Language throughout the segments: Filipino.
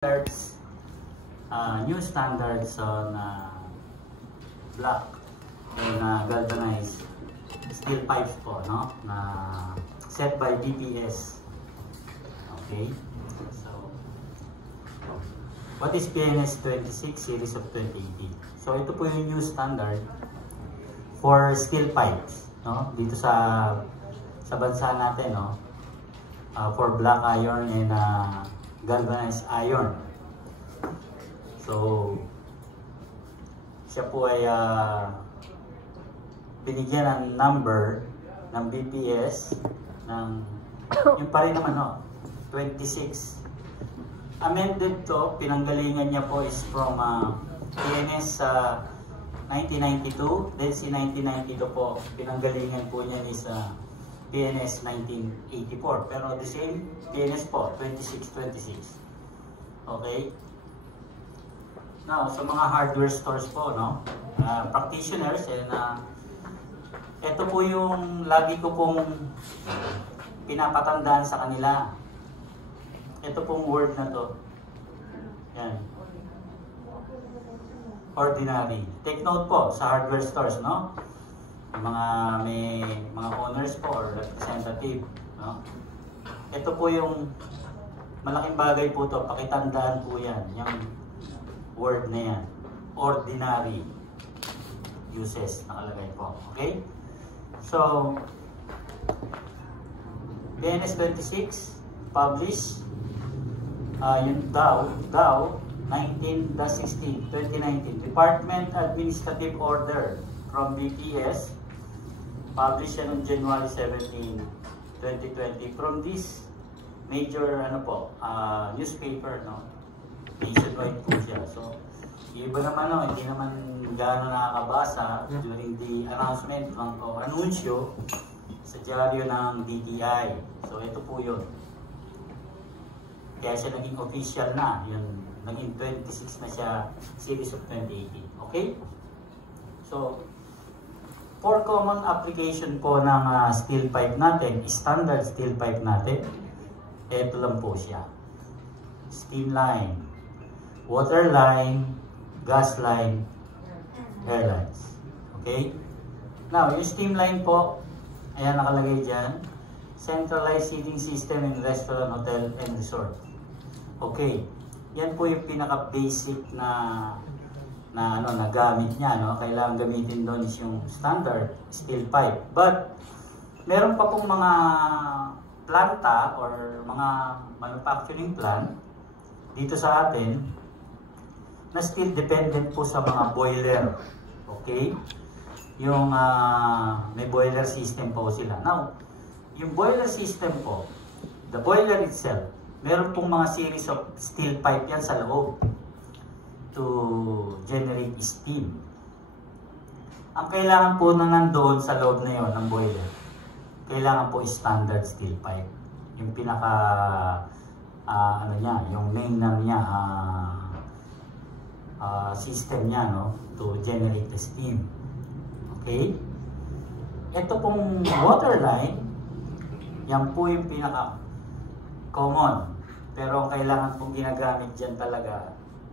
standards, new standards on black and galvanized steel pipes po, no? Na set by BPS. Okay. So, what is PNS 26 series of 2018? So, ito po yung new standard for steel pipes, no? Dito sa bansa natin, no? For black iron and galvanized iron. So, siya po ay binigyan ng number ng BPS ng yung pa rin naman, no? 26. Amended to, pinanggalingan niya po is from PNS 1992. Then si 1992 po, pinanggalingan po niya is PNS 1984. Pero the same PNS po, 2626. Okay? Now, sa mga hardware stores po, no? Practitioners, and ito po yung lagi ko pong pinapatandaan sa kanila. Ito pong word na to. Yan. Ordinary. Take note po sa hardware stores, no? May mga owners po or representative, no? Ito po yung malaking bagay po to, pakitandaan po yan, yung word na yan. Ordinary uses nakalagay po. Okay? So, BNS 26 published yung DAO 19-16 2019 Department Administrative Order from BPS, published on January 17, 2020 from this major newspaper, no? Nationwide po siya. So, iba naman, no? Hindi naman gaano nakakabasa during the announcement o anunsyo sa dyaryo ng DTI. So, ito po yun. Kaya siya naging official na. Yun, naging 26 na siya, series of 2018. Okay? So, for common application po ng steel pipe natin, standard steel pipe natin, ito lang po siya. Steam line, water line, gas line, air lines. Okay? Now, yung steam line po, ayan nakalagay dyan, centralized heating system in restaurant, hotel, and resort. Okay. Yan po yung pinaka-basic na gamit niya, no? Kailangan gamitin doon is yung standard steel pipe. But meron pa pong mga planta or mga manufacturing plant dito sa atin na still dependent po sa mga boiler. Okay? Yung may boiler system po sila. Now, yung boiler system po, the boiler itself, meron pong mga series of steel pipe yan sa loob to generate steam. Ang kailangan po na nandoon sa loob na yon ng boiler, kailangan po standard steel pipe. Yung pinaka yung main niya system niya, no, to generate the steam. Okay? Ito pong water line, yan po yung pinaka common. Pero ang kailangan pong ginagamit dyan talaga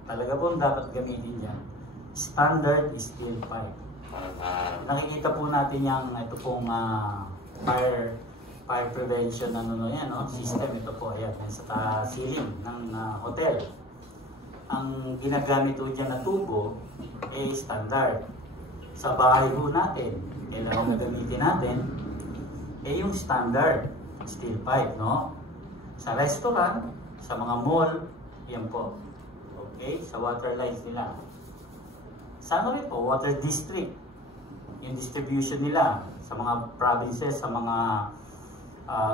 po dapat gamitin dyan, standard steel pipe. Nakikita po natin yung ito pong fire prevention system. Ito po, ayan, sa ceiling ng hotel. Ang ginagamit po dyan na tubo ay standard. Sa bahay po natin, kailangan na gamitin natin yung standard steel pipe, no? Sa restaurant, sa mga mall, yan po. Okay? Sa water lines nila. Sa rin po, water district. Yung distribution nila sa mga provinces, sa mga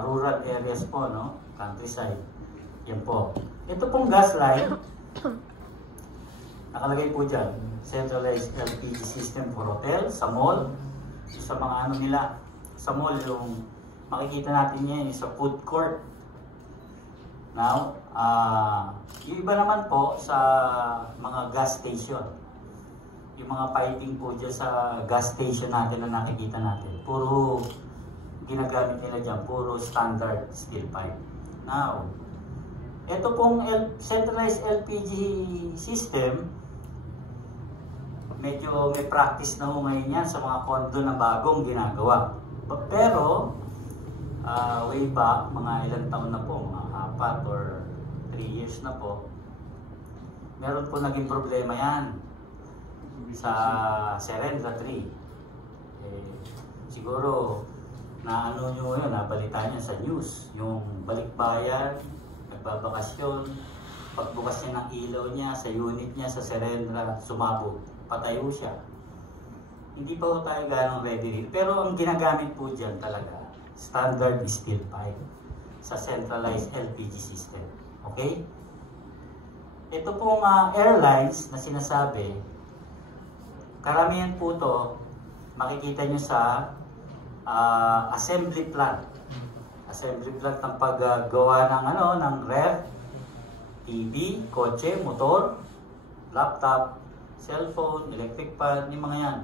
rural areas po, no? Countryside. Yan po. Ito pong gas line, nakalagay po dyan, centralized LPG system for hotel, sa mall, sa mga nila. Sa mall, yung makikita natin yan, yung sa food court. Now, yung iba naman po sa mga gas station. Yung mga piping po dyan sa gas station natin na nakikita natin. Puro ginagamit nila dyan, puro standard steel pipe. Now, Ito pong centralized LPG system, medyo may practice na ho ngayon yan sa mga condo na bagong ginagawa. Pero, way back, mga ilang taon na po, mga 4 or 3 years na po, meron po naging problema yan sa Serendra 3. Siguro, naano nyo yun, nabalita nyo sa news, yung balikbayan, nagbabakasyon, pagbukas niya ng ilaw niya sa unit niya sa Serendra, sumabog, patayo siya. Hindi pa po tayo ganong ready, pero ang ginagamit po dyan talaga, standard steel pipe sa centralized LPG system. Okay? Ito pong airlines na sinasabi, karamihan po to makikita nyo sa assembly plant. Assembly plant ng paggawa ng ng ref, TV, kotse, motor, laptop, cellphone, electric fan, yung mga yan.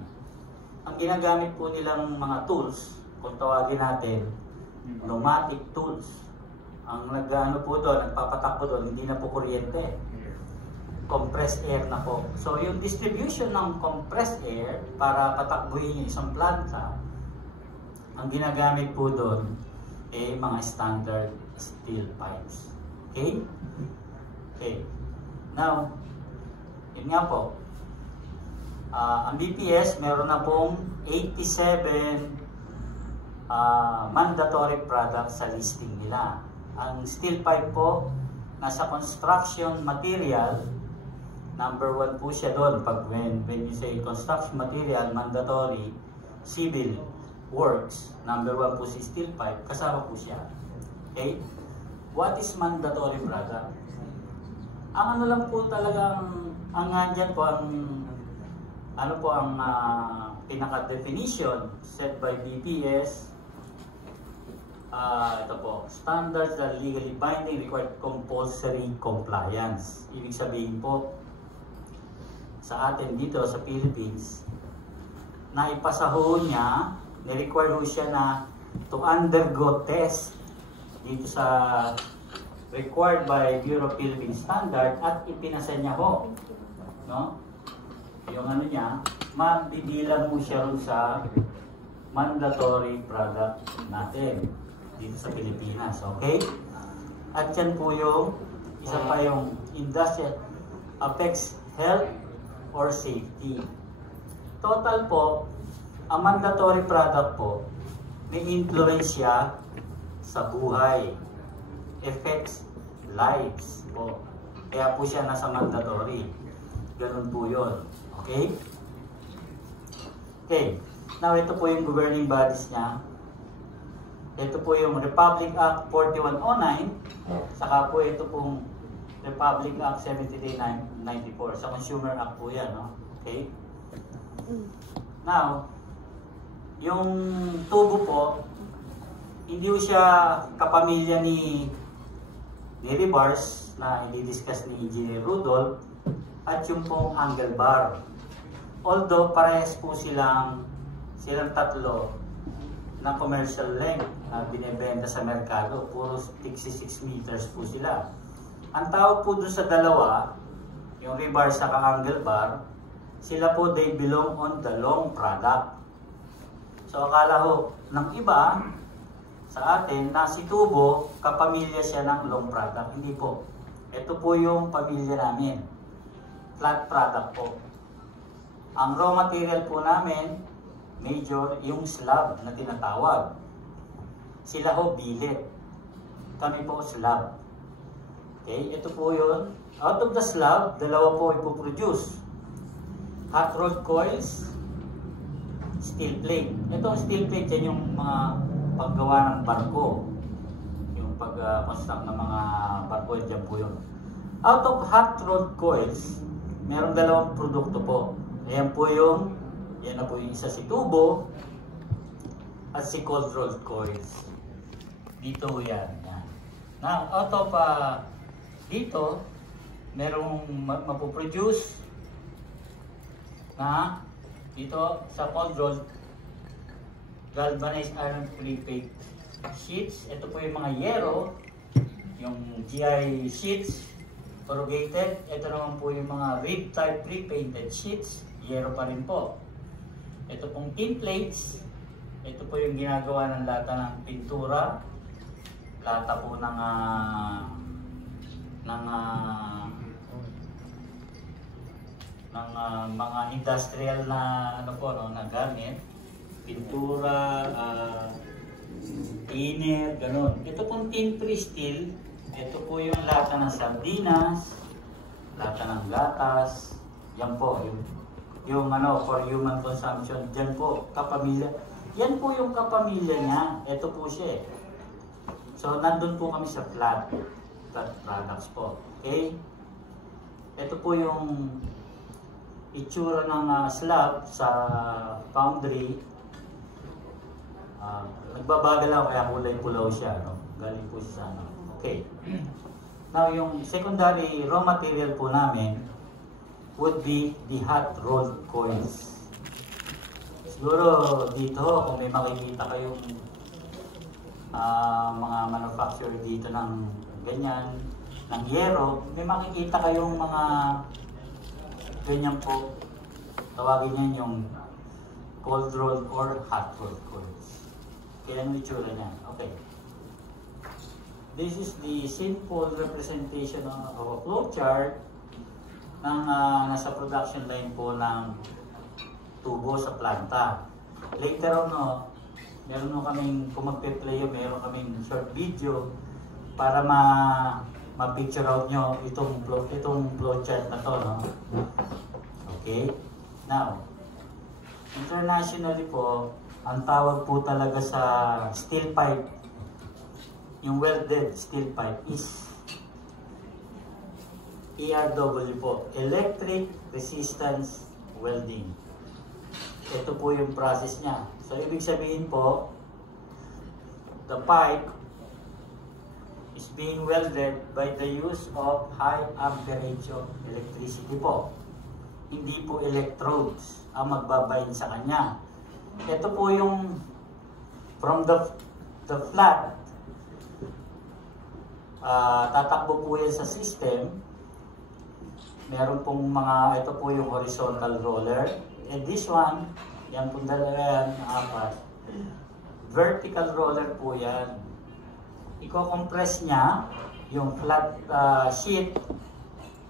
Ang ginagamit po nilang mga tools, kung tawagin natin, pneumatic tools. Ang nagpapatakbo doon, hindi na po kuryente. Compressed air na po. So yung distribution ng compressed air para patakbuhin yung isang planta, ang ginagamit po doon ay mga standard steel pipes. Okay? Okay. Now, yun nga po. Ang BPS meron na pong 87 mandatory products sa listing nila. Ang steel pipe po, nasa construction material, number 1 po siya doon. Pag when you say construction material, mandatory, civil works, number 1 po si steel pipe, kasama po siya. Okay? What is mandatory product? Ang ano lang po talagang, ang andyan po, ang pinaka-definition set by BPS, ito po, standards that legally binding require compulsory compliance. Ibig sabihin po, sa atin dito sa Philippines, na ipasaho niya, ni-require ho siya na to undergo test dito sa required by Bureau of Philippine Standard at ipinasa niya ho. No? Yung niya, mabibilang mo siya rin sa mandatory product natin dito sa Pilipinas. Okay? At yan po yung isa pa yung industrial affects health or safety. Total po, ang mandatory product po, may influence siya sa buhay. Affects lives po. Kaya po siya nasa mandatory. Ganun po yun. Okay? Okay. Now, ito po yung governing bodies niya. Ito po yung Republic Act 4109. Saka po ito pong Republic Act 7394. Sa Consumer Act po yan. No? Okay? Now, yung tubo po, hindi po siya kapamilya ni rebars na i-discuss ni Engineer Rudolph at yung pong angle bar. Although parehas po silang tatlo na commercial length na binebenta sa merkado, puro 66 meters po sila. Ang tawag po dun sa dalawa, yung rebar sa angle bar, sila po they belong on the long product. So akala ho ng iba sa atin na si tubo kapamilya siya ng long product. Hindi po. Ito po yung pamilya namin. Flat product po. Ang raw material po namin, major, yung slab na tinatawag. Sila ho billet. Kami po slab. Okay, ito po yun. Out of the slab, dalawa po ipoproduce. Hot rolled coils, steel plate. Itong steel plate, yan yung mga paggawa ng barko. Yung pag-construct ng mga barko, dyan po yun. Out of hot rolled coils, meron dalawang produkto po. Ayan po yung, yan na po yung isa si tubo at si cold rolled coils. Dito yan. Now, out of dito, merong mapoproduce na dito sa cold rolled galvanized iron prepaid sheets. Ito po yung mga yero yung GI sheets, corrugated. Ito naman po yung mga rib type pre-painted sheets, yero pa rin po. Ito pong tin plates, ito po yung ginagawa ng lata ng pintura, lata po ng mga industrial na ano po, no, na gamit, pintura, thinner, ganun. Ito pong tin pre-steel, ito po yung lata ng sardinas, lata ng gatas, yan po, yung ano, for human consumption, dyan po, kapamilya. Yan po yung kapamilya niya, ito po siya eh. So, nandun po kami sa flat products po, okay? Ito po yung itsura ng slab sa foundry. Nagbabagal lang kaya kulay pulaw siya, no? Galing po siya sa ano. Okay. Now, yung secondary raw material po namin would be the hot rolled coils. Siguro dito, kung may makikita kayong mga manufacturer dito ng ganyan, ng yero, may makikita kayong mga ganyan po, tawagin yan yung cold rolled or hot rolled coils. Kaya ano itsura niyan? Okay. This is the simple representation of a flow chart ng nasa production line po ng tubo sa planta. Later on, no, meron no kaming, kung magpe-play, meron kaming short video para ma-picture out nyo itong flow chart na to, no? Okay? Now, internationally po, ang tawag po talaga sa steel pipe, yung welded steel pipe is ERW po, Electric Resistance Welding. Ito po yung process niya. So, ibig sabihin po, the pipe is being welded by the use of high amperage of electricity po. Hindi po electrodes ang magbabind sa kanya. Ito po yung from the flat, tatakbo po yan sa system. Meron pong mga, ito po yung horizontal roller. And this one, yan pong dalawa yan, apat. Vertical roller po yan. Iko-compress niya yung flat sheet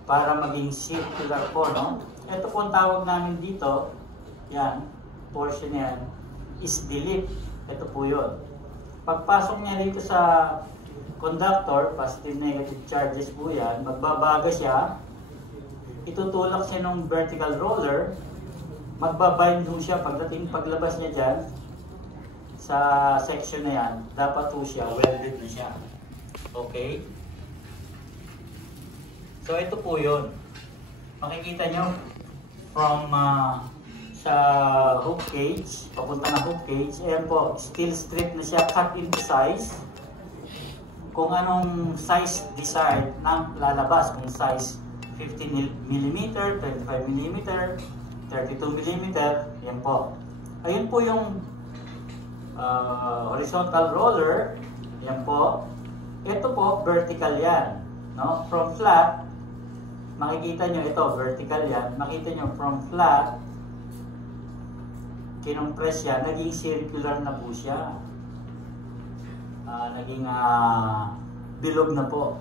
para maging circular po, no? Ito po ang tawag namin dito, yan, portion yan, is delete. Ito po yun. Pagpasok niya dito sa conductor, positive negative charges po yan, magbabaga siya, itutulak siya ng vertical roller, magbabind po siya, paglabas niya dyan, sa section na yan, dapat po siya, welded na siya. Okay? So ito po yun. Makikita nyo, from sa hook cage, papunta na hook cage, ayan po, steel strip na siya, cut into size. Kung anong size desired ng lalabas, kung size 15mm, 25mm, 32mm, yan po. Ayun po yung horizontal roller, yan po. Ito po, vertical yan. No? From flat, makikita nyo ito, vertical yan. Makita nyo from flat, kinumpress yan, naging circular na po siya. Naging bilog na po.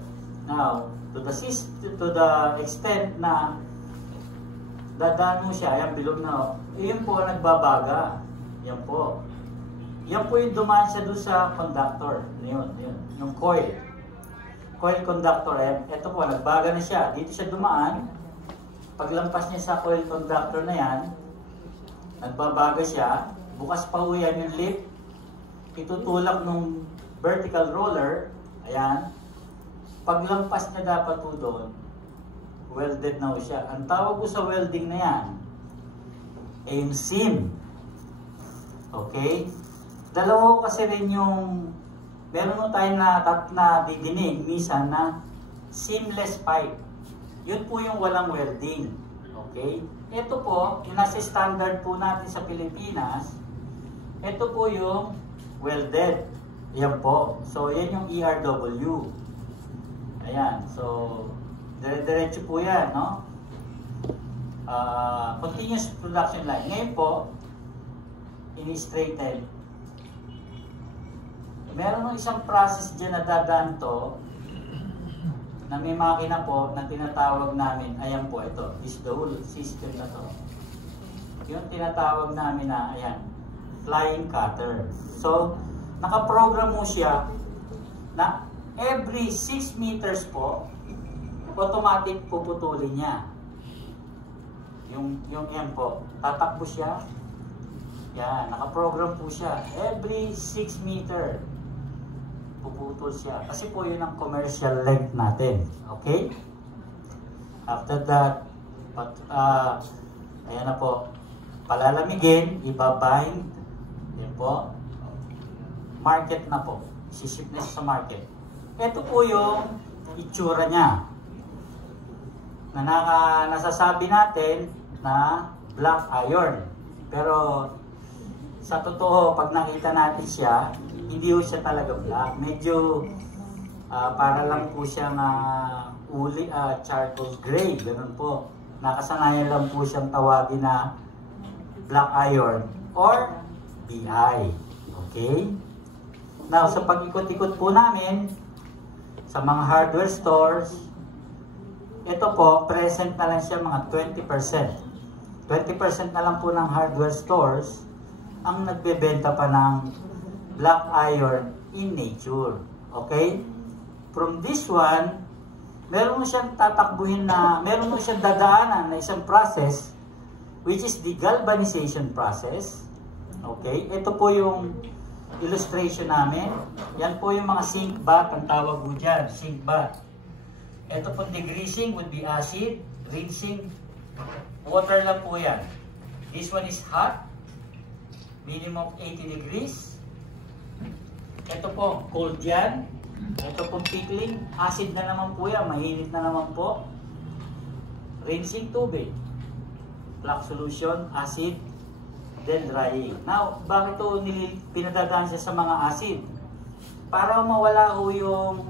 Now, to the extent na dadaan mo siya, yan bilog na. Yun po nagbabaga. Yan po. Yan po yung dumaan siya doon sa conductor. Yun. Yung coil. Coil conductor. Ito po, nagbaga na siya. Dito siya dumaan. Paglampas niya sa coil conductor na yan, nagbabaga siya. Bukas pa po yan yung lip. Itutulak ng vertical roller. Ayan. Paglampas niya dapat po doon, welded na po siya. Ang tawag po sa welding na yan, ay yung seam. Okay? Dalawa kasi rin yung, meron mo tayo na didinig, minsan na seamless pipe. Yun po yung walang welding. Okay? Ito po, yung nasa standard po natin sa Pilipinas, ito po yung welded. Yan po. So, yan yung ERW. Ayan, so dire-diretso po yan, no? Continuous production line. Ngayon po, ini-straighten. Meron ng isang process dyan na dadaan to, na may makina po na tinatawag namin, ayan po, ito, is the whole system na to. Yung tinatawag namin na, ayan, flying cutter. So, nakaprogram mo siya na every 6 meters po, automatic puputulin niya. Yung yan po, tatakbo siya. Yan, nakaprogram po siya. Every 6 meter, puputol siya. Kasi po yun ang commercial length natin. Okay? After that, ayan na po, palalamigin, ibabind, yan po, market na po. Isiship na sa market. Ito po yung itsura niya. Na nasasabi natin na black iron. Pero sa totoo, pag nakita natin siya, hindi po siya talaga black. Medyo para lang po siyang charcoal gray. Ganun po. Nakasanayan lang po siyang tawagin na black iron or BI. Okay? Now, sa pag-ikot-ikot po namin sa mga hardware stores, ito po, present na lang siya mga 20%. 20% na lang po ng hardware stores ang nagbebenta pa ng black iron in nature. Okay? From this one, meron mo siyang tatakbuhin na, meron mo siyang dadaanan na isang process, which is the galvanization process. Okay? Ito po yung illustration namin. Yan po yung mga sink bath, ang tawag po dyan, sink bath. Ito po degreasing would be acid, rinsing, water lang po yan. This one is hot, minimum 80 degrees. Ito po, cold yan. Ito po pickling, acid na naman po yan, mainit na naman po. Rinsing tubig, black solution, acid, then drying. Now, bakit ito pinadadaan siya sa mga acid? Para mawala ho yung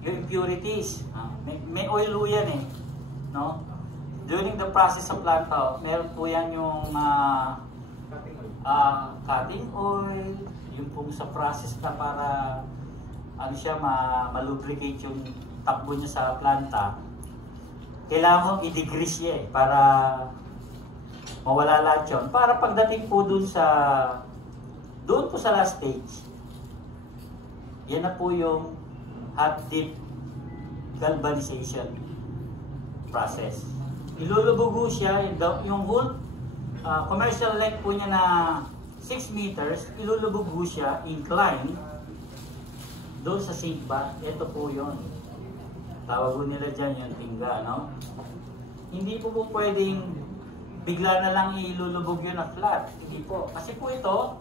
impurities. May oil ho yan eh. No? During the process of planta, meron po yan yung cutting oil, yung po sa process na para ano siya, malubricate yung takbo niya sa planta. Kailangan mo i-degrease siya eh, para mawala lahat yun. Para pagdating po doon po sa last stage, yan na po yung hot dip galvanization process. Ilulubog po siya, yung whole commercial length po niya na 6 meters, ilulubog po siya, incline, doon sa sink bath. Ito po yun. Tawag po nila dyan yung tingga, no? Hindi po pwedeng bigla na lang ilulubog yun na flat. Hindi po. Kasi po ito,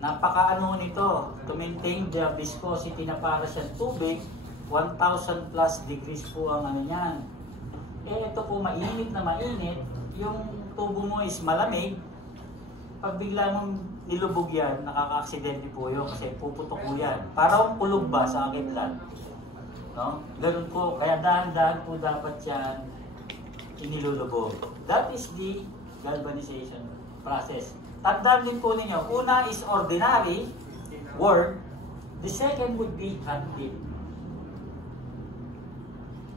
napaka-ano nito, to maintain the viscosity na para siyang tubig, 1,000 plus degrees po ang ano niyan. Eh, ito po mainit na mainit, yung tubo mo is malamig, pag bigla mong nilubog yan, nakaka-aksidente po yun kasi puputok po yan. Parang kulog ba sa kidlat? No? Ganun po, kaya dahan-dahan po dapat yan inilulubog. That is the galvanization process. Tandaan din po ninyo, una is ordinary word, the second would be hot dip.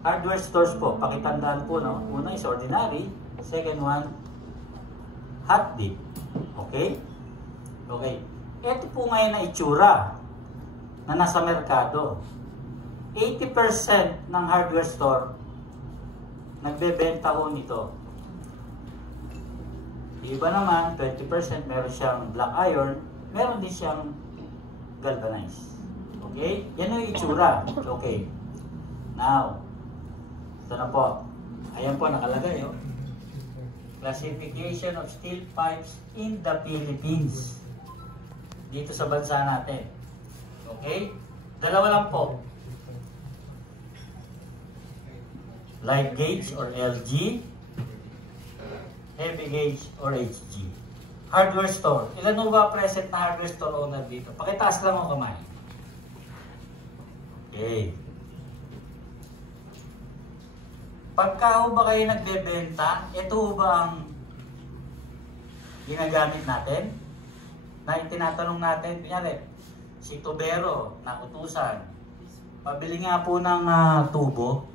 Hardware stores po, pakitandaan po, no? Una is ordinary, second one, hot dip. Okay? Okay. Ito po ngayon na itsura na nasa merkado. 80% ng hardware store nagbebenta ho nito. Iba naman, 20% meron siyang black iron, meron din siyang galvanized. Okay? Yan yung itsura. Okay. Now, ito na po. Ayan po, nakalagay. Oh. Classification of steel pipes in the Philippines. Dito sa bansa natin. Okay? Dalawa lang po. Light gauge or LG, heavy gauge or HG. Hardware store. Ilan mo ba present na hardware store owner dito? Pakitaas lang ang kamay. Okay. Pagka ho ba kayo nagbebenta, ito ho ba ang ginagamit natin? Na tinatanong natin, kunyari, si tubero na utusan, pabili nga po ng tubo.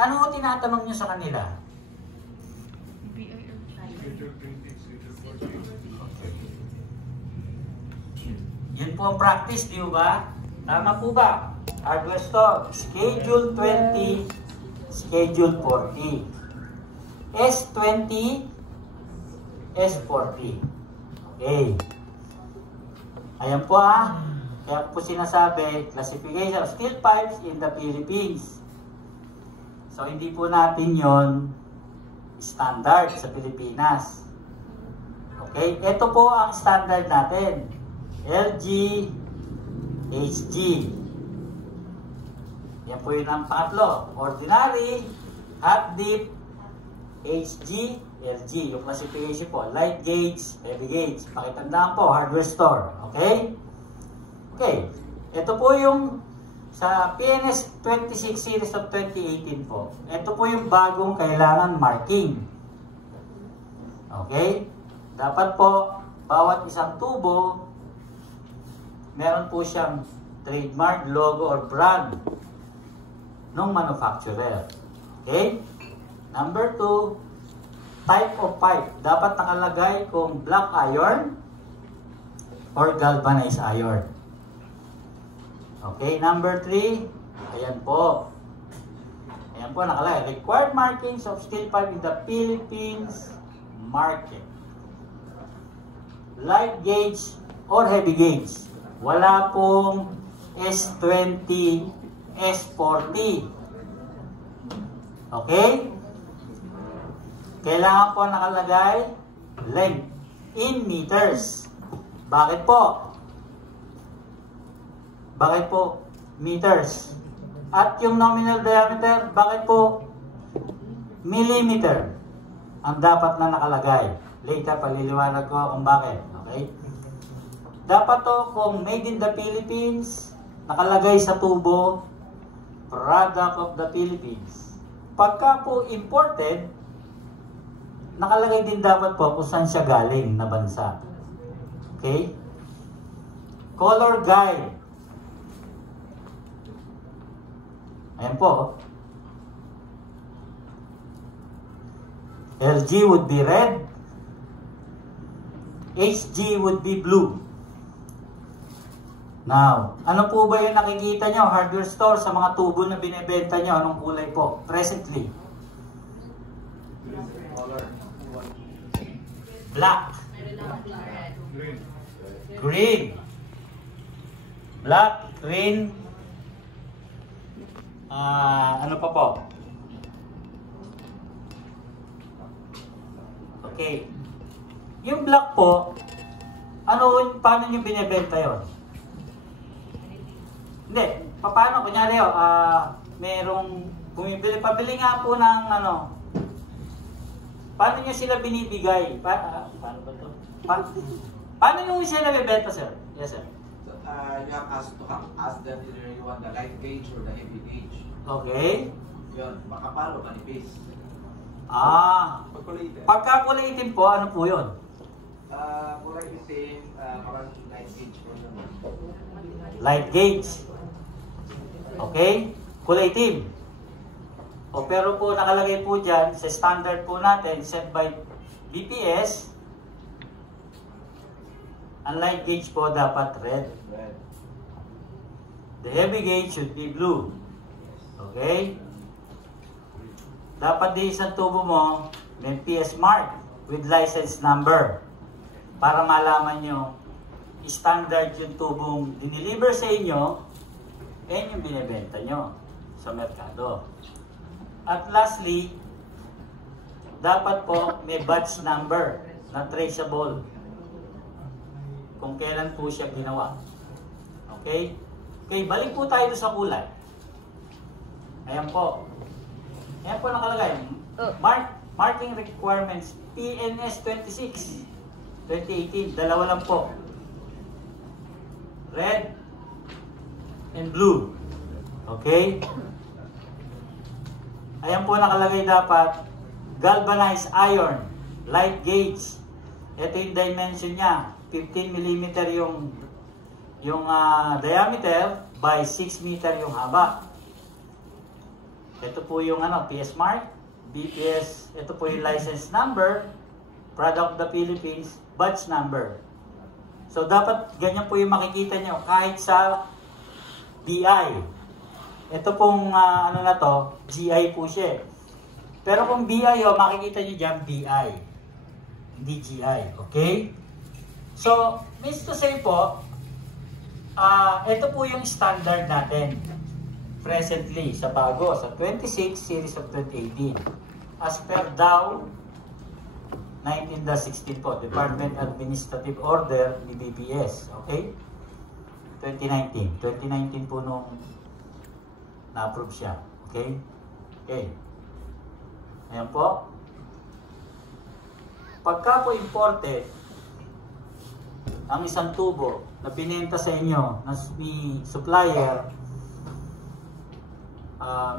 Ano ho tinatanong nyo sa kanila? Yun po ang practice, di ba? Tama po ba? Hardware store, Schedule 20, Schedule 40. S20, S40. Okay. Ayan po Kaya po sinasabi, classification of steel pipes in the Philippines. So hindi po natin yon standard sa Pilipinas. Okay, ito po ang standard natin. LG, HG. Yan po yun ang pangatlo. Ordinary, hot dip, HG, LG. Yung classification po, light gauge, heavy gauge. Pakitandaan po, hardware store. Okay? Okay. Ito po yung sa PNS 26 series of 2018 po. Ito po yung bagong kailangan marking. Okay? Dapat po, bawat isang tubo, meron po siyang trademark, logo, or brand ng manufacturer. Okay? Number 2, type of pipe. Dapat nakalagay kung black iron or galvanized iron. Okay, number 3, ayan po. Ayan po, nakalagay. Required markings of steel pipe in the Philippines market. Light gauge or heavy gauge. Wala pong S20, S40. Okay? Kailangan po nakalagay length in meters. Bakit po? Bakit po meters? At yung nominal diameter, bakit po millimeter ang dapat na nakalagay? Later, paliliwanag ko kung bakit. Okay? Dapat to, kung made in the Philippines, nakalagay sa tubo, product of the Philippines. Pagka po imported, nakalagay din dapat po kung saan siya galing na bansa. Okay? Color guide. Ayan po. LG would be red. HG would be blue. Now, ano po ba yung nakikita nyo, hardware store, sa mga tubo na binibenta nyo? Anong kulay po? Presently. Black. Green. Black, green. Ano pa po? Okay. Yung black po, paano nyo binibenta yun? Hindi. Paano? Kunyari, merong pabili nga po ng paano nyo sila binibigay? Paano ba ito? Paano nyo sila bibenta, sir? Yes, sir. You have to ask them either you want the light gauge or the heavy gauge. Okay. Yun, makapal o manipis. Pagka kulay itim po, ano po yun? Kulay itim, parang light gauge po yun. Light gauge. Okay? Kulay itim. Pero po nakalagay po dyan, sa standard po natin, set by BPS, ang light gauge po dapat red. The heavy gauge should be blue. Okay? Dapat di isang tubo mo, may PS mark with license number. Para malaman nyo, standard yung tubong diniliver sa inyo, yan yung binibenta nyo sa merkado. At lastly, dapat po may batch number na traceable kung kailan po siya ginawa. Okay? Okay, balik po tayo sa kulay. Ayan po. Ayan po nakalagay. Marking requirements PNS 26 2018. Dalawa lang po. Red and blue. Okay? Ayan po nakalagay dapat, galvanized iron, light gauge. Ito yung dimension niya, 15 mm yung diameter by 6 meter yung haba. Ito po yung PS mark, BPS, ito po yung license number, Product of the Philippines, batch number. So dapat ganyan po yung makikita nyo kahit sa BI. Ito pong na to, GI po siya. Pero kung BI makikita nyo dyan BI, hindi GI. Okay? So, means to say po, ito po yung standard natin presently sa bago, sa 26 series of 2018. As per Dow 19-16 po, Department Administrative Order ni BPS. Okay? 2019 po nung na-approve siya. Okay? Okay. Ayan po. Pagka po imported ang isang tubo na binenta sa inyo ng supplier,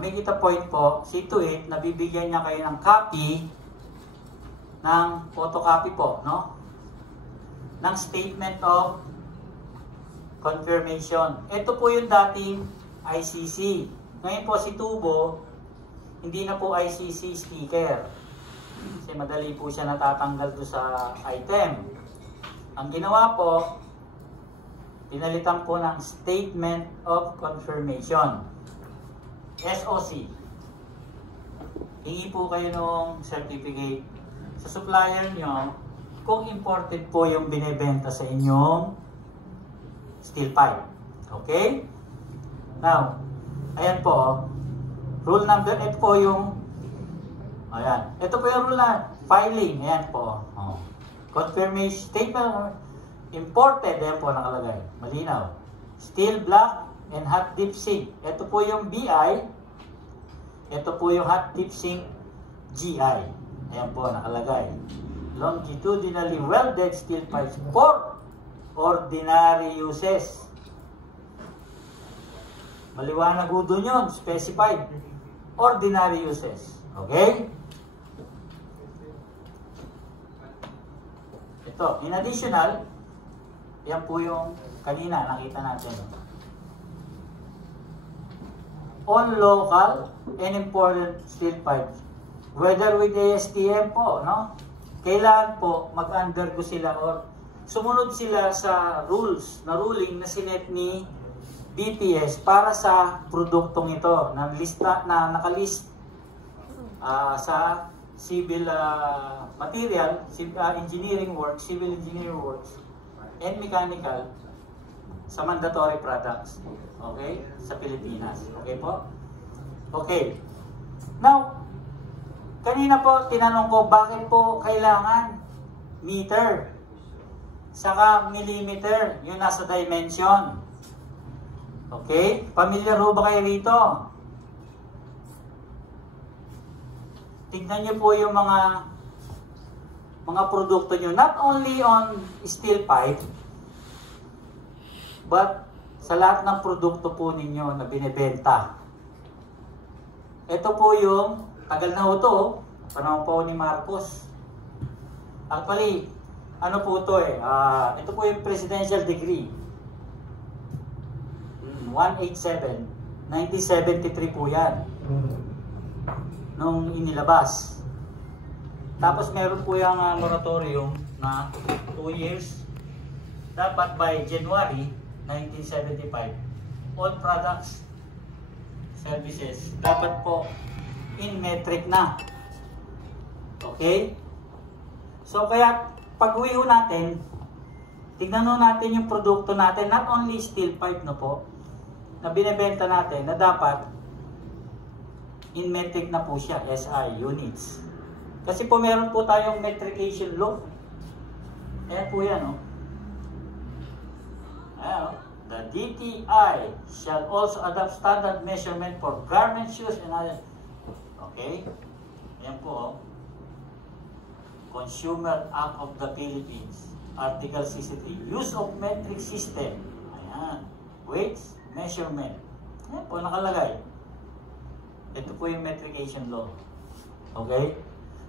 may kita point po, see to it, nabibigyan niya kayo ng copy, ng photocopy po, no? Ng statement of confirmation. Ito po yung dating ICC. Ngayon po si tubo, hindi na po ICC sticker. Kasi madali po siya natatanggal do sa item. Ang ginawa po, pinalitan po ng Statement of Confirmation. SOC. Hingi po kayo ng certificate sa supplier nyo kung imported po yung binebenta sa inyong steel pipe. Okay? Now, ayan po, rule number 8 po yung, ayan, ito po yung rule na filing, ayan po, confirmation, statement imported, ayan po nakalagay, malinaw, steel black and hot dip sink, ito po yung BI, ito po yung hot dip sink GI, ayan po nakalagay, longitudinally welded steel pipes for ordinary uses. Maliwanag po doon yun, specified. Ordinary uses. Okay? Ito, in additional, yan po yung kanina nakita natin. On local and imported steel pipes. Whether with ASTM po, no? Kailangan po mag-undergo sila or sumunod sila sa rules, na ruling na sinet ni BPS para sa produktong ito na lista na nakalist sa civil material, engineering works, civil engineering works, and mechanical sa mandatory products. Okay? Sa Pilipinas. Okay po? Okay. Now, kanina po tinanong ko bakit po kailangan meter saka millimeter yung nasa dimension. Okay? Pamilyar ho ba kayo rito? Tignan niyo po yung mga produkto nyo. Not only on steel pipe, but sa lahat ng produkto po ninyo na binebenta. Ito po yung, tagal na ho to, panahon po ni Marcos. Actually, ano po ito ito po yung presidential decree. 187, 1973 po yan. Nung inilabas. Tapos meron po yung moratorium na 2 years. Dapat by January 1975, all products, services, dapat po in metric na. Okay? So kaya pag-uwi natin, tignan natin yung produkto natin, not only steel pipe na po, na binebenta natin na dapat in metric na po siya, SI, units. Kasi po meron po tayong metrication law. Ayan po yan, Ayan, the DTI shall also adopt standard measurement for garment, shoes, and other. Okay? Ayan po, Consumer Act of the Philippines, Article 63, use of metric system. Ayan, weights, measurement. Ayan po, nakalagay. Ito po yung metrication law. Okay?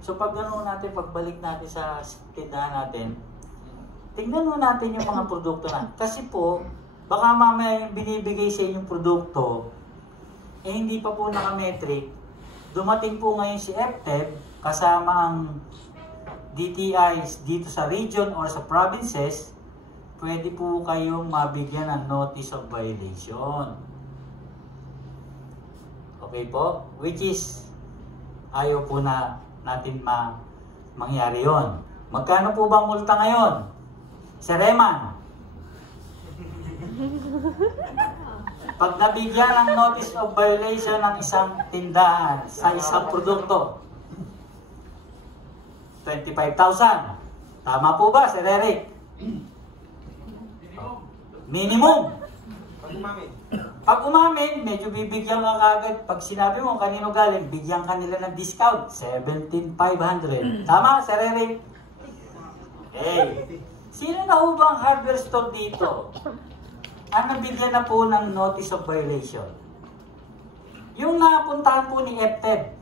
So pag ganoon natin, pagbalik natin sa tindahan natin, tingnan mo natin yung mga produkto na. Kasi po, baka mamaya yung binibigay sa inyong produkto, eh hindi pa po naka-metric. Dumating po ngayon si FTEB kasama ang DTIs dito sa region or sa provinces, pwede po kayong mabigyan ng notice of violation. Okay po? Which is, ayaw po na natin mangyari yon. Magkano po ba multa ngayon? Sir Reman? Pag nabigyan ng notice of violation ng isang tindahan sa isang produkto, 25,000. Tama po ba, Sir Eric? Minimum. Pag umamin, medyo bibigyan ka agad. Pag sinabi mo kanino galing, bigyan ka nila ng discount, 17,500. Tama, Sir Eric? Sino na ho ba ang hardware store dito? Ang nabigyan na po ng notice of violation? Yung napuntahan po ni FTEB.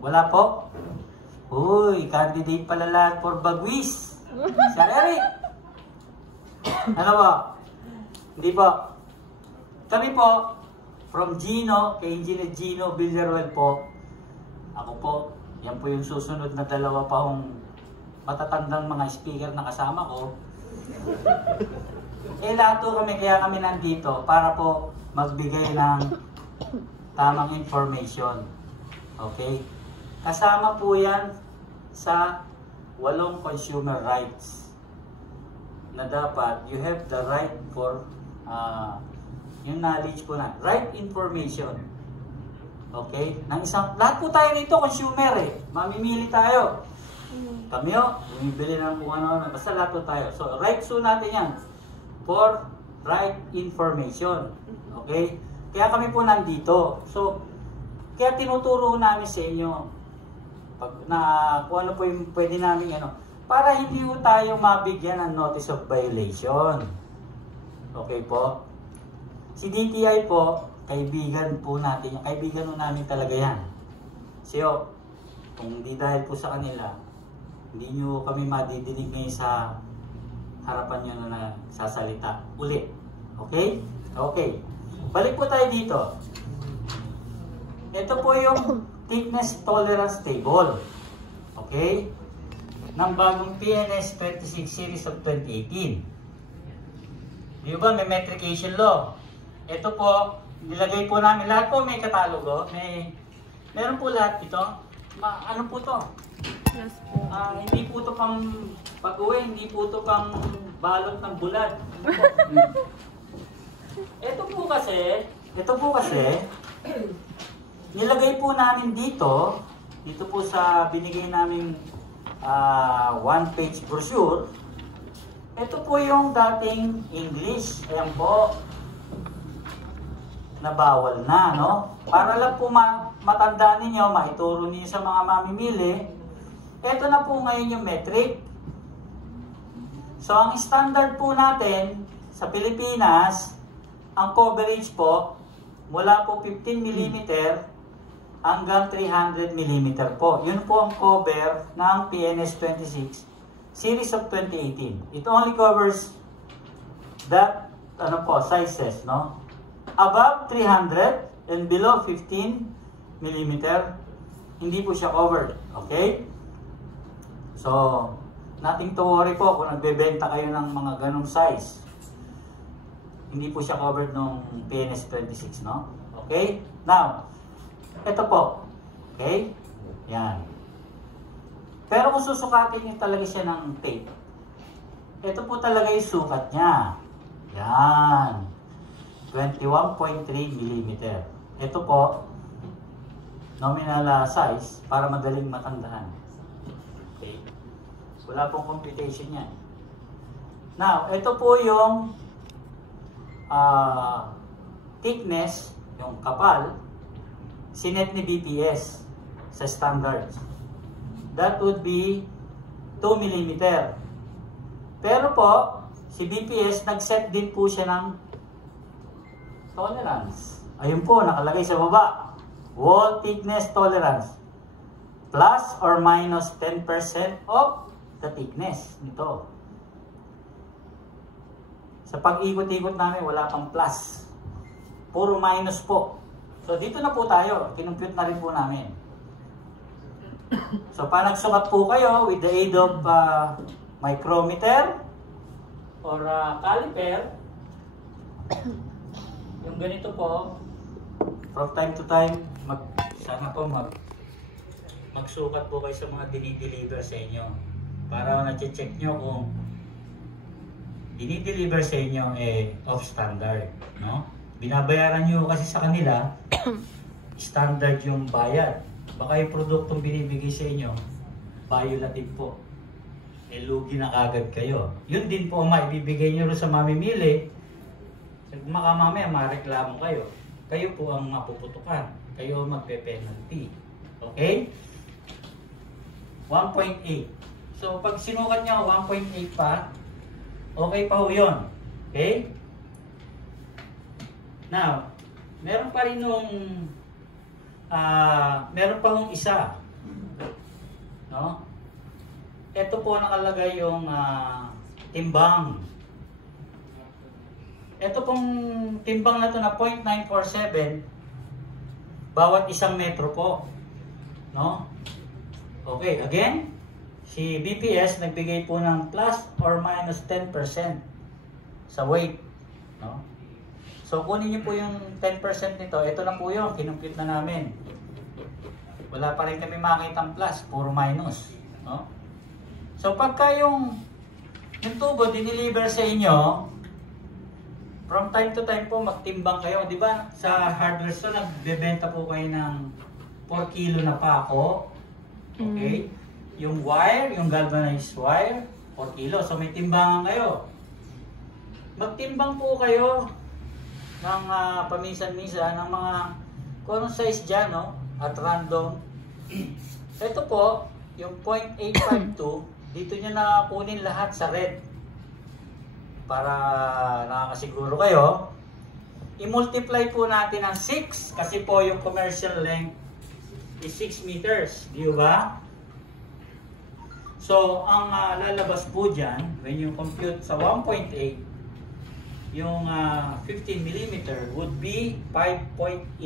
Wala po? Uy, candidate pala lahat for bagwis. Sir Eric? Ano po? Hindi po. Kami po, from Gino, kay Engineer Gino Villaruel po. Ako po, yan po yung susunod na dalawa pa hong matatandang mga speaker na kasama ko. Lahat po kami, kaya kami nandito para po magbigay ng tamang information. Okay? Kasama po yan sa 8 consumer rights na dapat you have the right for yung knowledge po na right information. Okay? Lahat po tayo dito consumer mamimili tayo. Kami bumibili ng kung ano, basta lahat po tayo. So rights po natin yan for right information. Okay? Kaya kami po nandito. So kaya tinuturo namin sa inyo kung ano po yung pwede namin para hindi po tayo mabigyan ng notice of violation. Okay po? Si DTI po, kaibigan po natin, kaibigan po namin talaga yan. Kasi kung hindi dahil po sa kanila, hindi nyo kami madidinig ngayon sa harapan nyo na sasalita ulit. Okay? Okay. Balik po tayo dito. Ito po yung thickness tolerance table. Okay? Ng bagong PNS 26 series of 2018. Di ba may metrication law? Ito po, nilagay po namin lahat po may katalogo. Meron po lahat ito. Ano po to? Yes po. Hindi po to pang pag-uwi, hindi po to pang balot ng bulad. Ito po kasi, nilagay po namin dito po sa binigay namin 1-page brochure. Ito po yung dating English. Ayan po. Na bawal na, no? Para lang po matandaan ninyo, maituro niyo sa mga mamimili. Ito na po ngayon yung metric. So, ang standard po natin sa Pilipinas, ang coverage po, mula po 15 mm hanggang 300 mm po. Yun po ang cover ng PNS 26 series of 2018. It only covers that sizes, no? Above 300 and below 15 mm, hindi po siya covered. Okay? So, nothing to worry po kung nagbebenta kayo ng mga ganong size. Hindi po siya covered ng PNS 26, no? Okay? Now, ito po. Okay? Yan. Pero kung susukatin nyo talaga siya ng tape, ito po talaga yung sukat niya. Yan. 21.3 mm. Ito po, nominal size para madaling matandaan. Okay? Wala pong computation yan. Now, ito po yung thickness, yung kapal, sinet ni BPS sa standards. That would be 2 mm. Pero po, si BPS nag-set din po siya ng tolerance. Ayun po, nakalagay sa baba. wall thickness tolerance. Plus or minus 10% of the thickness nito. Sa pag-ikot-ikot namin, wala pang plus. Puro minus po. So, dito na po tayo. Kinumpute na rin po namin. So, pag nagsukat po kayo with the aid of micrometer or caliper, yung ganito po, from time to time, sana po magsukat po kayo sa mga dinideliver sa inyo. Para na-check nyo kung dinideliver sa inyo off standard, no? Binabayaran nyo kasi sa kanila standard yung bayad. Baka yung produktong binibigay sa inyo violative po, lugi na kagad kayo. Yun din po ang maibibigay nyo sa mamimili. Mamaya mareklamo kayo, kayo po ang mapuputukan, kayo magpe-penalty. Okay? 1.8. So pag sinukat nyo 1.8 pa, okay pa ho yun. Okay? Now, meron pa rin nung meron pa hong isa. No? Ito po nakalagay yung timbang. Ito pong timbang na to na 0.947 bawat isang metro po. No? Okay, again, si BPS nagbigay po ng plus or minus 10% sa weight. No? So, kunin niyo po yung 10% nito. Ito na po yung kinumpute na namin. Wala pa rin kami makitang plus, puro minus. No? So, pagka yung tubo dineliver sa inyo, from time to time po magtimbang kayo. Di ba? Sa hardware store, nagbebenta po kayo ng 4 kilo na pako. Okay? Yung wire, yung galvanized wire, 4 kilo. So, may timbangan kayo. Magtimbang po kayo ng paminsan-minsan ng mga kung anong size dyan, no? At random. Ito po, yung 0.852, dito nyo na kunin lahat sa red. Para nakakasiguro kayo. I-multiply po natin ng 6 kasi po yung commercial length is 6 meters. Di ba? So, ang lalabas po dyan, when you compute sa 1.8, yung 15 mm would be 5.11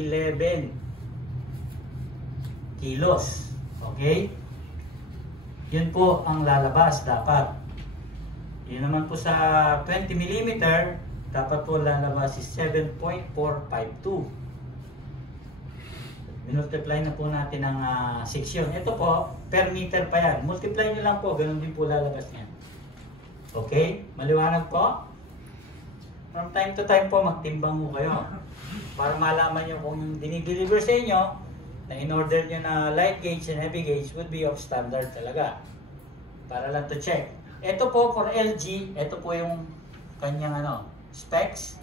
kilos. Okay? Yun po ang lalabas dapat. Yun naman po sa 20 mm, dapat po lalabas is 7.452. Minultiply na po natin ng 6 yun. Ito po, per meter pa yan. Multiply nyo lang po, ganun din po lalabas niya. Okay? Maliwanag po? From time to time po, magtimbang mo kayo. Para malaman nyo kung yung dinideliver sa inyo, na in-order nyo na light gauge and heavy gauge would be of standard talaga. Para lang to check. Ito po for LG, ito po yung kanyang specs.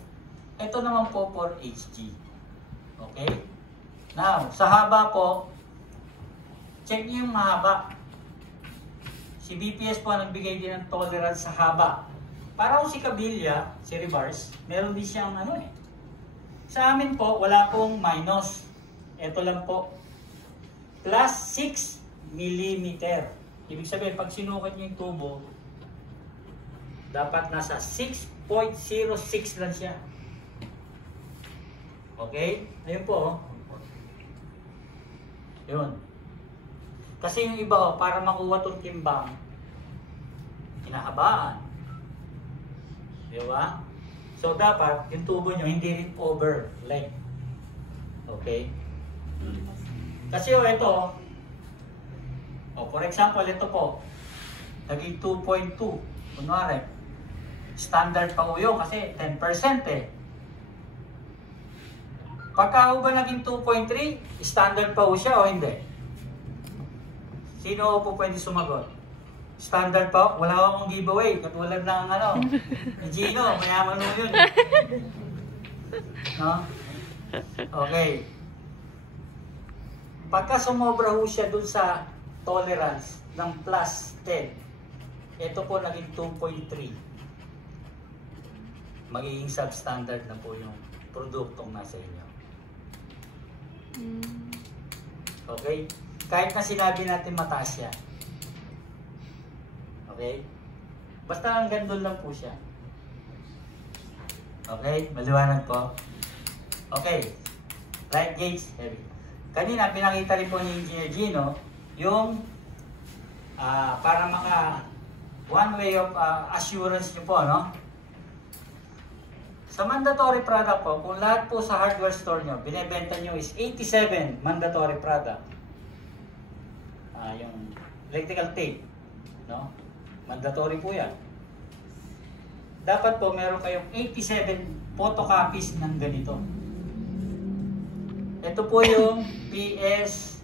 Ito naman po for HG. Okay? Now, sa haba po, check nyo yung mahaba. Si BPS po nagbigay din ng tolerance sa haba. Para kung si Cabilia, si Reverse, meron din siyang Sa amin po, wala pong minus. Ito lang po. Plus 6 mm. Ibig sabihin, pag sinukat nyo yung tubo, dapat nasa 6.06 lang siya. Okay? Ayun po. Yun. Kasi yung iba, para makuha itong timbang, kinahabaan. Di ba? So, dapat, yung tubo nyo, hindi rin over length. Okay? Kasi ito, for example, ito po, naging 2.2. Kunwari, standard pa po yun kasi 10% eh. Pagka ba naging 2.3, standard pa po siya o hindi? Sino po pwede sumagot? Standard pa? Wala akong giveaway. Katulad ng Gino, mayaman mo yun. No? Okay. Pagka sumobra ho siya dun sa tolerance ng plus 10, ito po naging 2.3. Magiging substandard na po yung produktong nasa inyo. Okay? Kahit na sinabi natin mataas siya. Okay? Basta hanggang doon lang po siya. Okay? Maliwanag po. Okay. Light gauge, heavy. Kanina, pinakita rin po ni Engineer Gino yung para maka one way of assurance nyo po, no? Sa mandatory product po, kung lahat po sa hardware store nyo, binibenta nyo is 87 mandatory product. Yung electrical tape, no? Mandatory po yan. Dapat po meron kayong 87 photocopies ng ganito. Ito po yung PS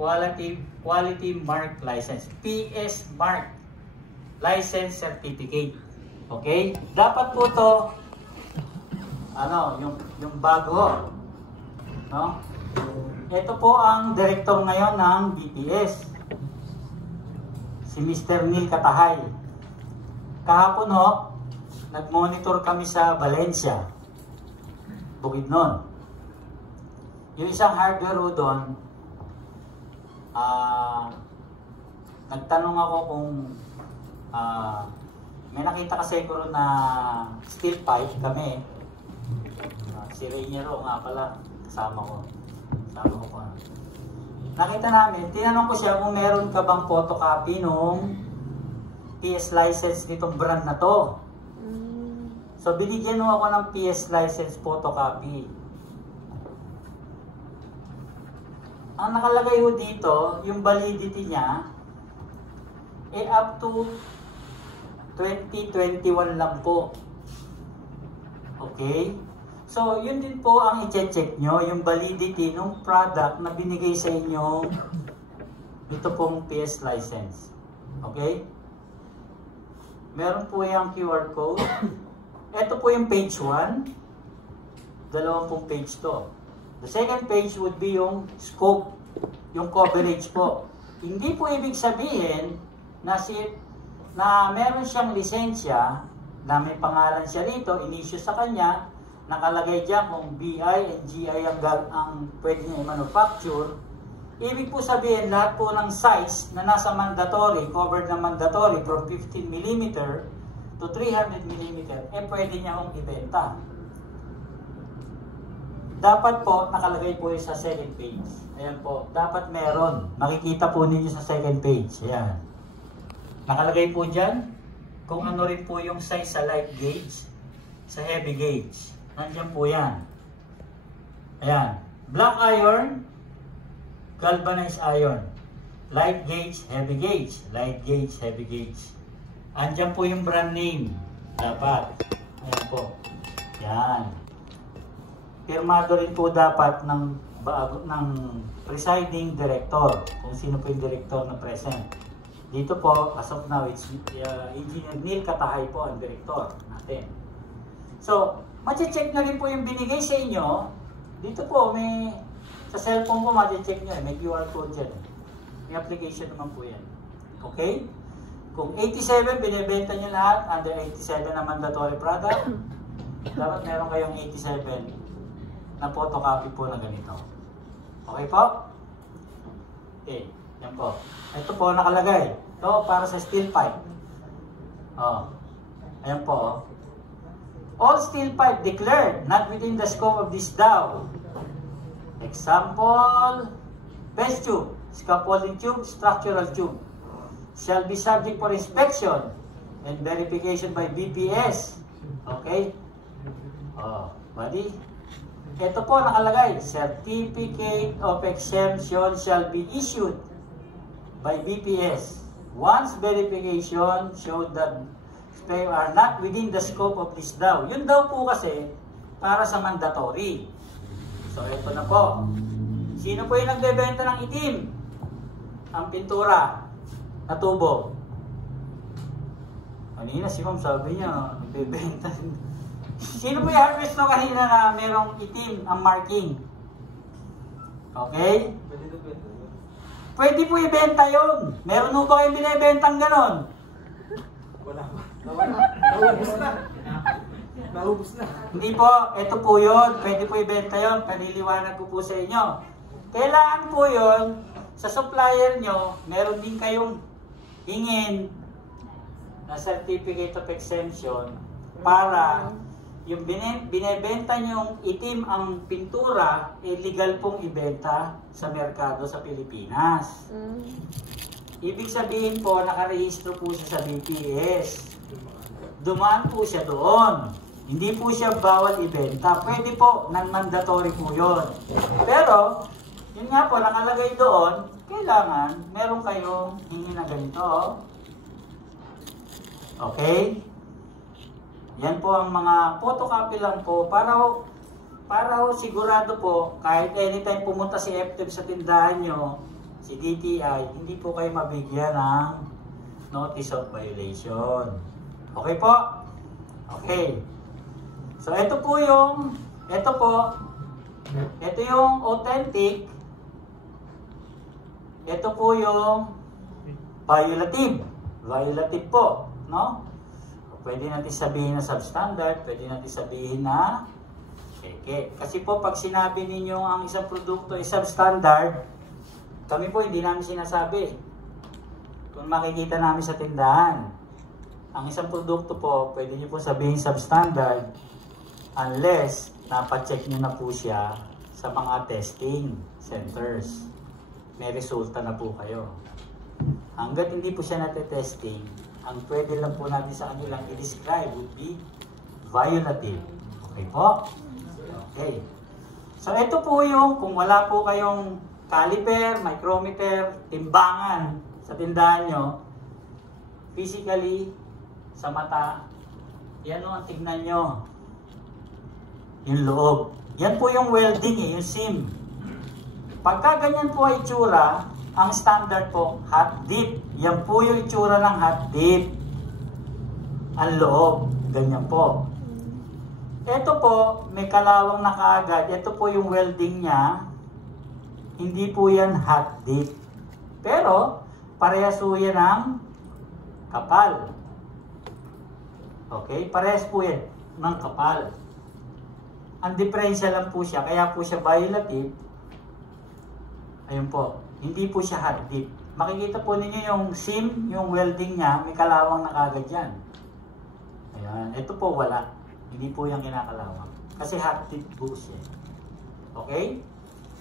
Quality Mark License. PS Mark License Certificate. Okay? Dapat po to yung bago. No? Ito po ang director ngayon ng BPS. Si Mr. Neil Katahay. Kahapon ho, nag-monitor kami sa Valencia, Bukidnon. Yung isang hardware ho doon, nagtanong ako kung may nakita kasi ko na steel pipe kami. Si Rainier ho nga pala, kasama ko. Nakita namin, tinanong ko siya kung meron ka bang photocopy nung PS license nitong brand na to. So binigyan mo ako ng PS license photocopy. Ang nakalagay ho dito, yung validity niya, up to 2021 lang po. Okay? So, yun din po ang i-check nyo, yung validity ng product na binigay sa inyo dito pong PS license. Okay? Meron po yung QR code. Ito po yung page 1. Dalawang pong page to. The second page would be yung scope, yung coverage po. Hindi po ibig sabihin na meron siyang lisensya, na may pangalan siya rito, in-issue sa kanya, nakalagay dyan kung BI and GI ang pwede niya i-manufacture. Ibig po sabihin, lahat po ng size na nasa mandatory, covered na mandatory from 15mm to 300mm, pwede niya kong ibenta. Dapat po, nakalagay po yung sa second page. Ayan po, dapat meron. Makikita po ninyo sa second page. Ayan. Nakalagay po dyan kung ano rin po yung size sa light gauge, sa heavy gauge. Nandiyan po yan. Ayan. Black iron, galvanized iron. Light gauge, heavy gauge. Light gauge, heavy gauge. Andiyan po yung brand name. Dapat. Ayan po. Yan. Pirmado rin po dapat ng presiding director. Kung sino po yung director na present. Dito po, as of now, it's Engineer Neil Katahay po ang director natin. So, ma-check nyo rin po yung binigay sa inyo. Dito po, may sa cellphone po ma-check nyo. May QR code dyan. May application naman po yan. Okay? Kung 87, binibenta nyo lahat, under 87 na mandatory product, dapat meron kayong 87 na photocopy po na ganito. Okay po? Okay, yan po. Ito po nakalagay. Ito para sa steel pipe. Ayan po. All steel pipe declared not within the scope of this DAO. Example, base tube, scaffolding tube, structural tube shall be subject for inspection and verification by BPS. Okay? Buddy. Ito po nakalagay, Certificate of Exemption shall be issued by BPS once verification showed that they are not within the scope of this DAO. Yun daw po kasi para sa mandatory. So ito na po. Sino po yung nagbebenta ng itim? Ang pintura na tubo. Kanina si Ma'am sabi niya, nagbebenta. Sino po yung harvest no kanina na merong itim ang marking? Okay? Pwede po ibenta yun. Meron po ba kayong binibentang ganon? Wala pa. Naubos na. Naubos na. Hindi po. Ito po yun. Pwede po ibenta yun. Paniliwanag ko po sa inyo. kailangan po yun, sa supplier nyo, meron din kayong hingin na Certificate of Exemption para yung binebenta nyong itim ang pintura, legal pong ibenta sa merkado sa Pilipinas. Ibig sabihin po, nakarehistro po siya sa BPS. Dumaan po siya doon. Hindi po siya bawal ibenta. Pwede po, non-mandatory po yun. Pero, yun nga po, nakalagay doon, kailangan meron kayong hingi na ganito. Okay? Yan po ang mga photocopy lang po para sigurado po, kahit anytime pumunta si FTEB sa tindahan nyo, si DTI, hindi po kayo mabigyan ng notice of violation. Okay po? Okay. So, ito yung authentic. Ito po yung violative. Violative po, no? Pwede natin sabihin na substandard, pwede natin sabihin na peke. Kasi po, pag sinabi ninyo ang isang produkto ay substandard, kami po hindi namin sinasabi. Kung makikita namin sa tindahan, ang isang produkto po, pwede nyo po sabihin substandard unless napacheck nyo na po siya sa mga testing centers. May resulta na po kayo. Hanggat hindi po siya natetesting, ang pwede lang po natin sa kanilang i-describe would be violative. Okay po? Okay. So ito po yung kung wala po kayong caliper, micrometer, timbangan sa tindahan nyo, physically, sa mata, yan o ang tignan nyo. Yung loob. Yan po yung welding yung seam. Pagka ganyan po ay itsura, ang standard po, hot dip. Yan po yung itsura ng hot dip. Ang loob. Ganyan po. Ito po, may kalawang na kaagad. Ito po yung welding niya. Hindi po yan hot dip. Pero, parehas po yan ng kapal. Okay? Parehas po yan ng kapal. Ang diferensya lang po siya, kaya po siya violative. Ayun po, hindi po siya hot dip. Makikita po ninyo yung seam, yung welding niya, may kalawang na kagad yan. Ayan, ito po wala. Hindi po yung kinakalawang. Kasi hot dip po siya. Okay?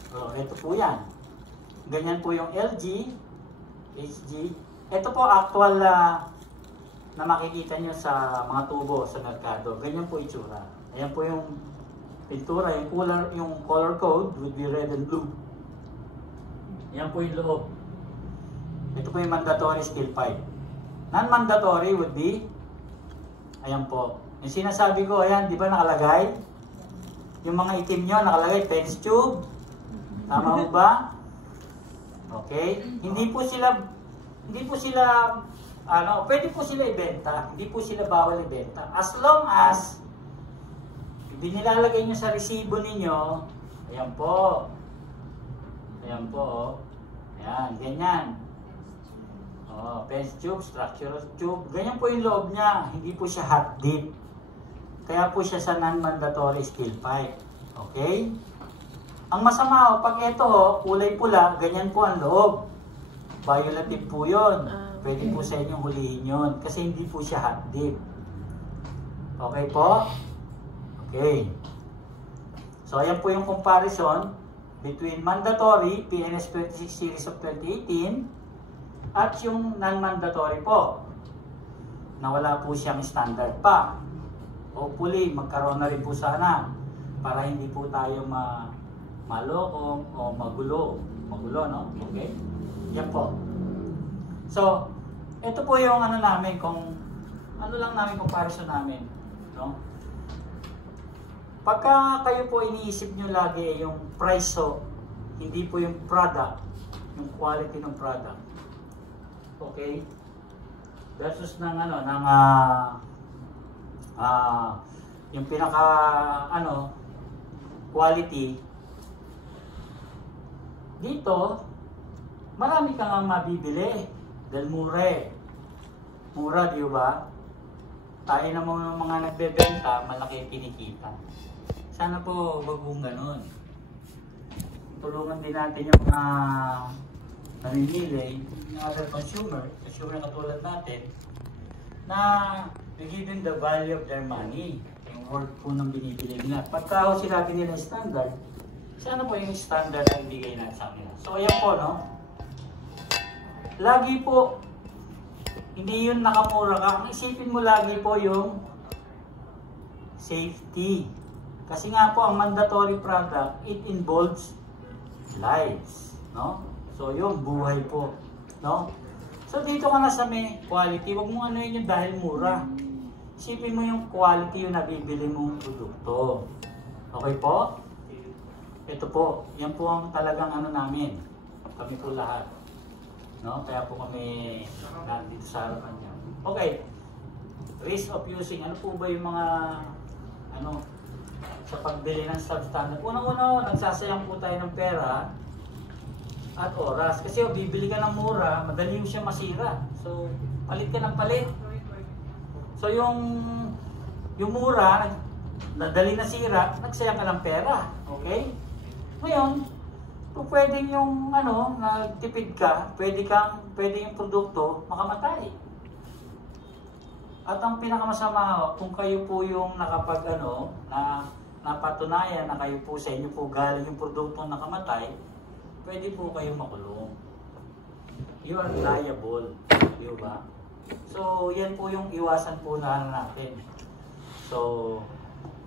So, ito po yan. Ganyan po yung LG, HG. Ito po actual na makikita nyo sa mga tubo sa merkado. Ganyan po itsura. Ayan po yung pintura, yung color code would be red and blue. Yan po yung loob. Ito po yung mandatory steel pipe. Non-mandatory would be, ayan po. Yung sinasabi ko, ayan, di ba nakalagay? Yung mga itim nyo, nakalagay, Pence tube. Tama mo ba? Okay? Hindi po sila, pwede po sila ibenta. Hindi po sila bawal ibenta. As long as, hindi nilalagay nyo sa resibo ninyo, ayan po. Ayan po, oh. Ayan, ganyan. Oh, Pence tube, structural tube. Ganyan po yung loob niya. Hindi po siya hot dip. Kaya po siya sa non-mandatory steel pipe. Okay? Ang masama, oh, pag ito, oh, kulay pula, ganyan po ang loob. Violative po yun. Pwede po sa inyong hulihin yun. Kasi hindi po siya hot dip. Okay po? Okay. So, ayan po yung comparison between mandatory, PNS 26 series of 2018, at yung non-mandatory po, na wala po siyang standard pa. Hopefully, magkaroon na rin po sana para hindi po tayo maloko o magulo, no? Okay? Yan po. So, ito po yung ano namin, comparison namin, no? Pagka kayo po iniisip nyo lagi yung price, so hindi po yung product, yung quality ng product. Okay? Versus ng yung pinaka quality. Dito, marami kang mabibili dahil mura, di ba? Tayo naman ng mga nagbebenta, malaki kinikita. Sana po wag mong ganun. tulungan din natin yung mga namimili, yung other consumer na katulad natin, na we give them the value of their money, yung worth po ng binibili nila. Pagka sinabi nila standard, sana po yung standard na ibigay natin sa kanila. So ayan po, no? Lagi po, hindi yun nakamura ka. Ang isipin mo lagi po yung safety. Kasi nga po, ang mandatory product, it involves lives, no? So yung buhay po, no? So dito ka na sa may quality, wag mo ano yun dahil mura. Isipin mo yung quality yung nabibili mong produkto. Okay po? Ito po, yan po ang talagang ano namin. Kami po lahat. No? Kaya po kami nandito sa harapan niya. Okay. Risk of using. Ano po ba yung mga sa pagbili ng substandard? Unang-una, nagsasayang po tayo ng pera at oras. Kasi bibili ka ng mura, madali siya masira. So, palit ka ng palit. So, yung mura, nadali na sira, nagsayang ka ng pera. Okay? Ngayon, kung pwedeng yung nagtipid ka, pwede yung produkto makamatay. At ang pinakamasama, kung kayo po yung nakapag na napatunayan na kayo po sa inyo po galing yung produkto nakamatay, pwede po kayo makulong. You are liable, di ba? So, yan po yung iwasan po na natin. So,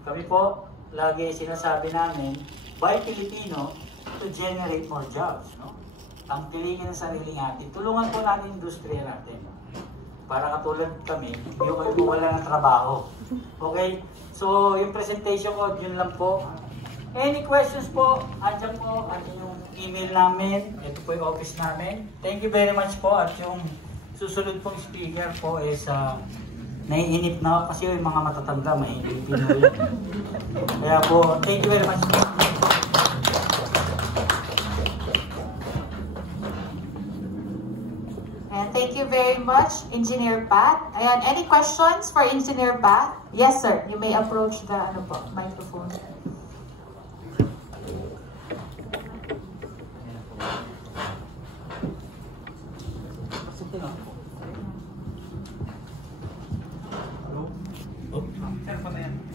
kami po, lagi sinasabi namin, buy Filipino to generate more jobs, no? Tangkilikin ang sarili natin. Tulungan po natin industriya natin. Para katulad kami, hindi kayo wala ng trabaho. Okay? So, yung presentation ko, yun lang po. Any questions po? Andiyan yung email namin. Ito po yung office namin. Thank you very much po. At yung susunod pong speaker po is naiinip na kasi yung mga matatanda, maiinipin na rin. Kaya po, thank you very much. Thank you very much, Engineer Pat. Ayan, any questions for Engineer Pat? Yes, sir. You may approach the microphone.